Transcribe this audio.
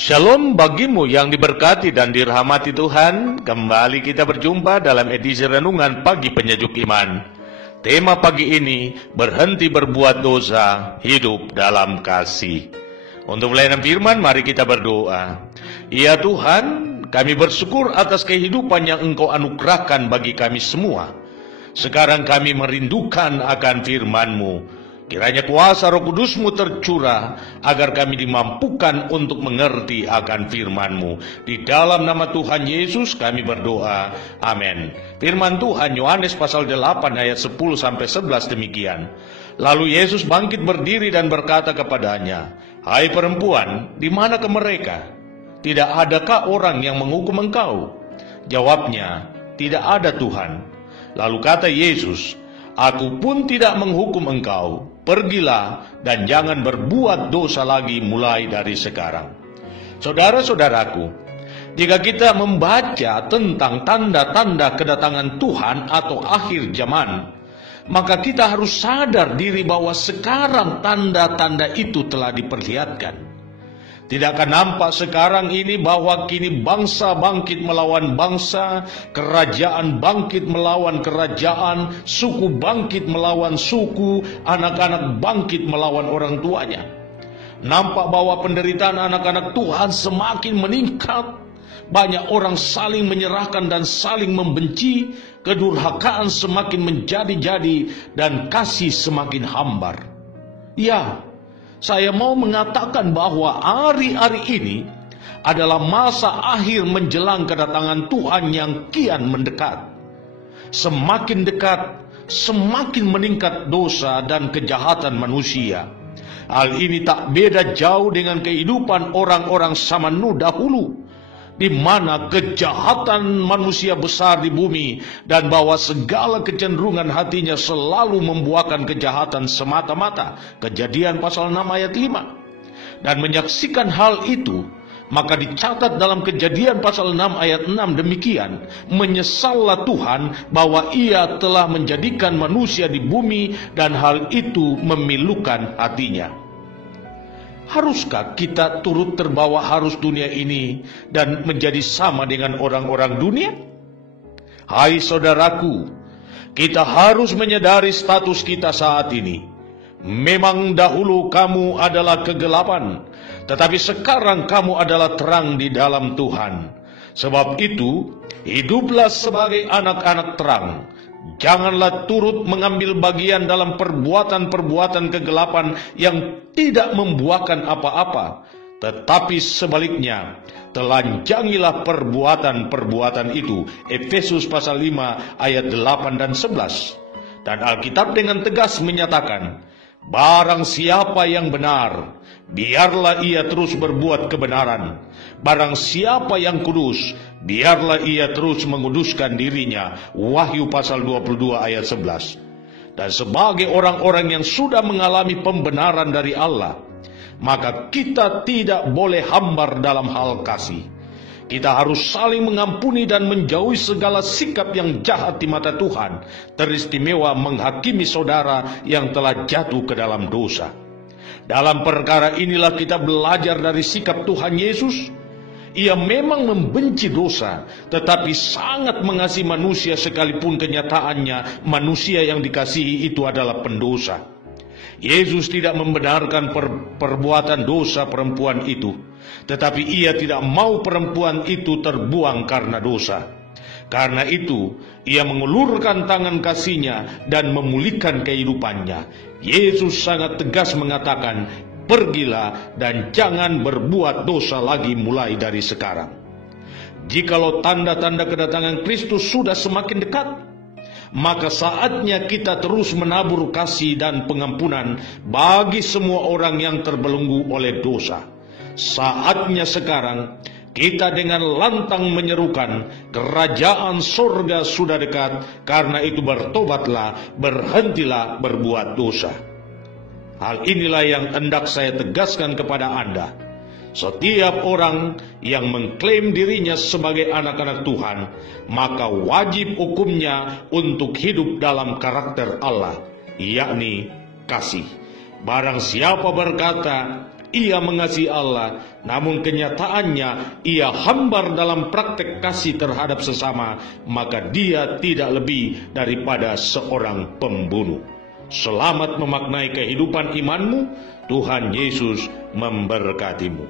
Shalom bagimu yang diberkati dan dirahmati Tuhan. Kembali kita berjumpa dalam edisi Renungan Pagi Penyejuk Iman. Tema pagi ini, berhenti berbuat dosa, hidup dalam kasih. Untuk pelayanan firman, mari kita berdoa. Ya Tuhan, kami bersyukur atas kehidupan yang Engkau anugerahkan bagi kami semua. Sekarang kami merindukan akan firman-Mu. Kiranya kuasa Roh Kudus-Mu tercurah, agar kami dimampukan untuk mengerti akan firman-Mu. Di dalam nama Tuhan Yesus kami berdoa, amin. Firman Tuhan Yohanes pasal 8 ayat 10-11 demikian. Lalu Yesus bangkit berdiri dan berkata kepadanya, "Hai perempuan, di manakah mereka? Tidak adakah orang yang menghukum engkau?" Jawabnya, "Tidak ada Tuhan." Lalu kata Yesus, "Aku pun tidak menghukum engkau. Pergilah dan jangan berbuat dosa lagi mulai dari sekarang." Saudara-saudaraku, jika kita membaca tentang tanda-tanda kedatangan Tuhan atau akhir zaman, maka kita harus sadar diri bahwa sekarang tanda-tanda itu telah diperlihatkan. Tidak akan nampak sekarang ini bahwa kini bangsa bangkit melawan bangsa, kerajaan bangkit melawan kerajaan, suku bangkit melawan suku, anak-anak bangkit melawan orang tuanya. Nampak bahwa penderitaan anak-anak Tuhan semakin meningkat. Banyak orang saling menyerahkan dan saling membenci, kedurhakaan semakin menjadi-jadi, dan kasih semakin hambar. Ya, saya mau mengatakan bahwa hari-hari ini adalah masa akhir menjelang kedatangan Tuhan yang kian mendekat. Semakin dekat, semakin meningkat dosa dan kejahatan manusia. Hal ini tak beda jauh dengan kehidupan orang-orang zaman Nuh dahulu, di mana kejahatan manusia besar di bumi, dan bahwa segala kecenderungan hatinya selalu membuahkan kejahatan semata-mata. Kejadian pasal 6 ayat 5. Dan menyaksikan hal itu, maka dicatat dalam Kejadian pasal 6 ayat 6 demikian, "Menyesallah Tuhan bahwa Ia telah menjadikan manusia di bumi, dan hal itu memilukan hatinya." Haruskah kita turut terbawa arus dunia ini dan menjadi sama dengan orang-orang dunia? Hai saudaraku, kita harus menyadari status kita saat ini. Memang dahulu kamu adalah kegelapan, tetapi sekarang kamu adalah terang di dalam Tuhan. Sebab itu, hiduplah sebagai anak-anak terang. Janganlah turut mengambil bagian dalam perbuatan-perbuatan kegelapan yang tidak membuahkan apa-apa, tetapi sebaliknya, telanjangilah perbuatan-perbuatan itu. Efesus pasal 5 ayat 8 dan 11. Dan Alkitab dengan tegas menyatakan, "Barang siapa yang benar, biarlah ia terus berbuat kebenaran. Barang siapa yang kudus, biarlah ia terus menguduskan dirinya." Wahyu pasal 22 ayat 11. Dan sebagai orang-orang yang sudah mengalami pembenaran dari Allah, maka kita tidak boleh hambar dalam hal kasih. Kita harus saling mengampuni dan menjauhi segala sikap yang jahat di mata Tuhan, teristimewa menghakimi saudara yang telah jatuh ke dalam dosa. Dalam perkara inilah kita belajar dari sikap Tuhan Yesus. Ia memang membenci dosa, tetapi sangat mengasihi manusia, sekalipun kenyataannya manusia yang dikasihi itu adalah pendosa. Yesus tidak membenarkan perbuatan dosa perempuan itu, tetapi ia tidak mau perempuan itu terbuang karena dosa. Karena itu, ia mengulurkan tangan kasih-Nya dan memulihkan kehidupannya. Yesus sangat tegas mengatakan, "Pergilah dan jangan berbuat dosa lagi mulai dari sekarang." Jikalau tanda-tanda kedatangan Kristus sudah semakin dekat, maka saatnya kita terus menabur kasih dan pengampunan bagi semua orang yang terbelenggu oleh dosa. Saatnya sekarang kita dengan lantang menyerukan, "Kerajaan surga sudah dekat, karena itu bertobatlah, berhentilah berbuat dosa." Hal inilah yang hendak saya tegaskan kepada Anda. Setiap orang yang mengklaim dirinya sebagai anak-anak Tuhan, maka wajib hukumnya untuk hidup dalam karakter Allah, yakni kasih. Barang siapa berkata, ia mengasihi Allah, namun kenyataannya ia hambar dalam praktek kasih terhadap sesama, maka dia tidak lebih daripada seorang pembunuh. Selamat memaknai kehidupan imanmu. Tuhan Yesus memberkatimu.